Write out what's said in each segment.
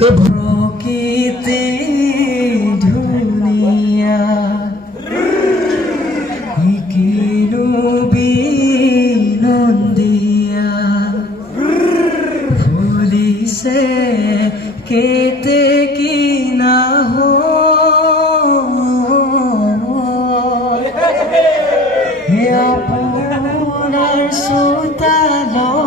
প্ৰকৃতি ধুনিয়া কিৰুবি নন্দিয়া ফুলিছে কেতে কি না হো আপোনাৰ চোতালত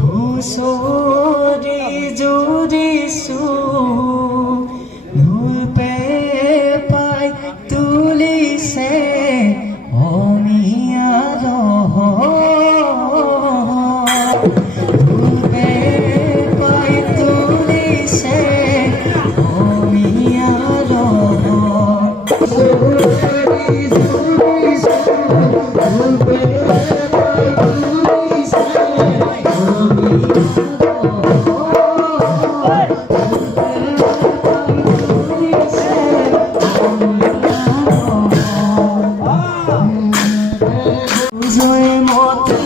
হুঁচৰি জুৰিছো ধূপে পাই তুলিছে অমিয়াৰ ধূপে পাই তুলিছে অমিয়াৰ জয়মতী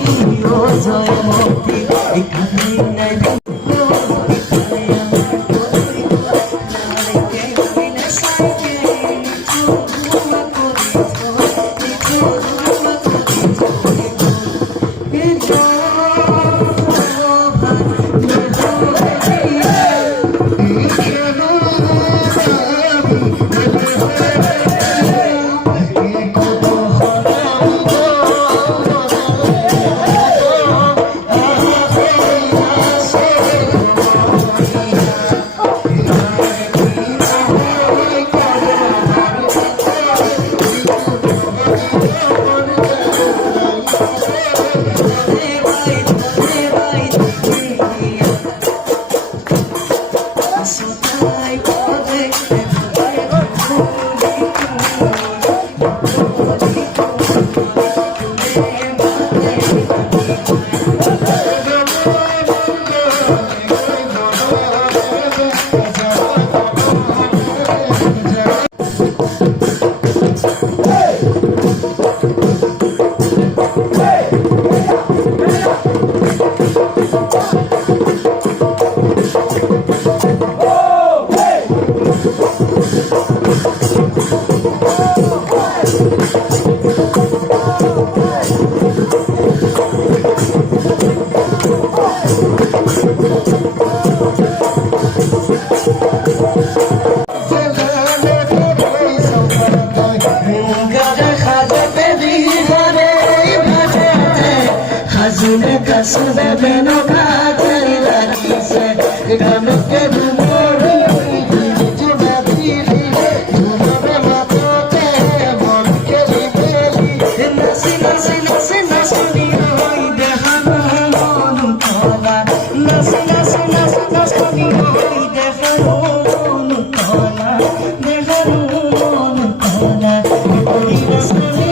ও জয়মতী এখানে নাই Kasube beno khatari lagise ganuke dumori jubatiri dumore matote monke libeli nasi nasi nasi nasi hoi dehano monu tola nasi nasi nasi nasi hoi dehano monu tola dehano monu tola irasani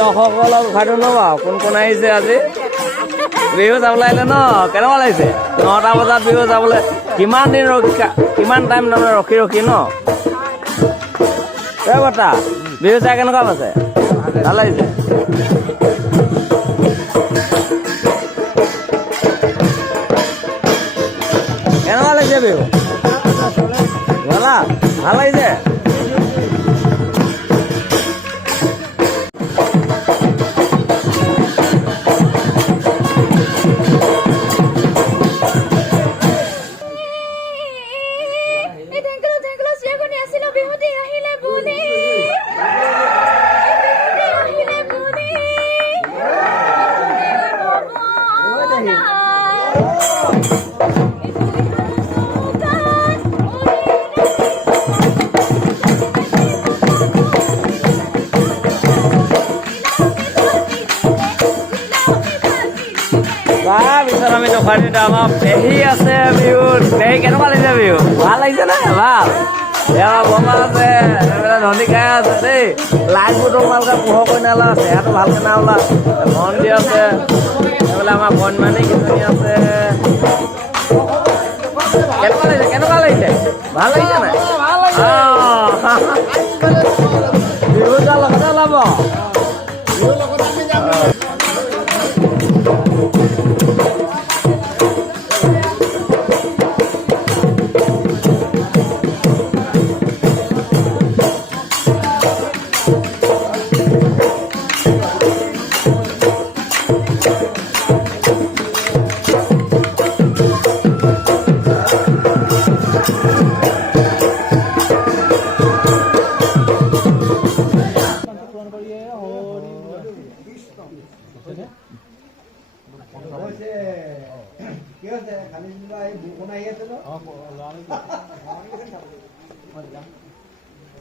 দৰ্শকসকলক উঠাই দিওঁ ন বাৰু কোন কোন আহিছে আজি বিহু যাবলৈ আহিলে ন কেনেকুৱা লাগিছে 9টা বজাত বিহু যাবলৈ কিমান দিন কিমান টাইম তাৰমানে ৰখি ন এই বৰ্তা বিহু চাই কেনেকুৱা পাইছে ভাল লাগিছে কেনেকুৱা লাগিছে বিহু ভাল লাগিছে তাৰপিছত আমি দেখুৱাই দিওঁ আমাৰ পেহী আছে বিহুত পেহী কেনেকুৱা লাগিছে বিহু ভাল লাগিছে নে ভাল এয়া বমা আছে এইবিলাক ধনিকাই আছে দেই লাইটবোৰ তোমালোকে পোহৰ কৰি নালা চেহেৰাটো ভালকৈ নাওলা মন্দিৰ আছে এইবিলাক আমাৰ বনমানি কিজনী আছে কেনেকুৱা লাগিছে ভাল লাগিছে নাই বিহু যোৱাৰ লগতে ওলাব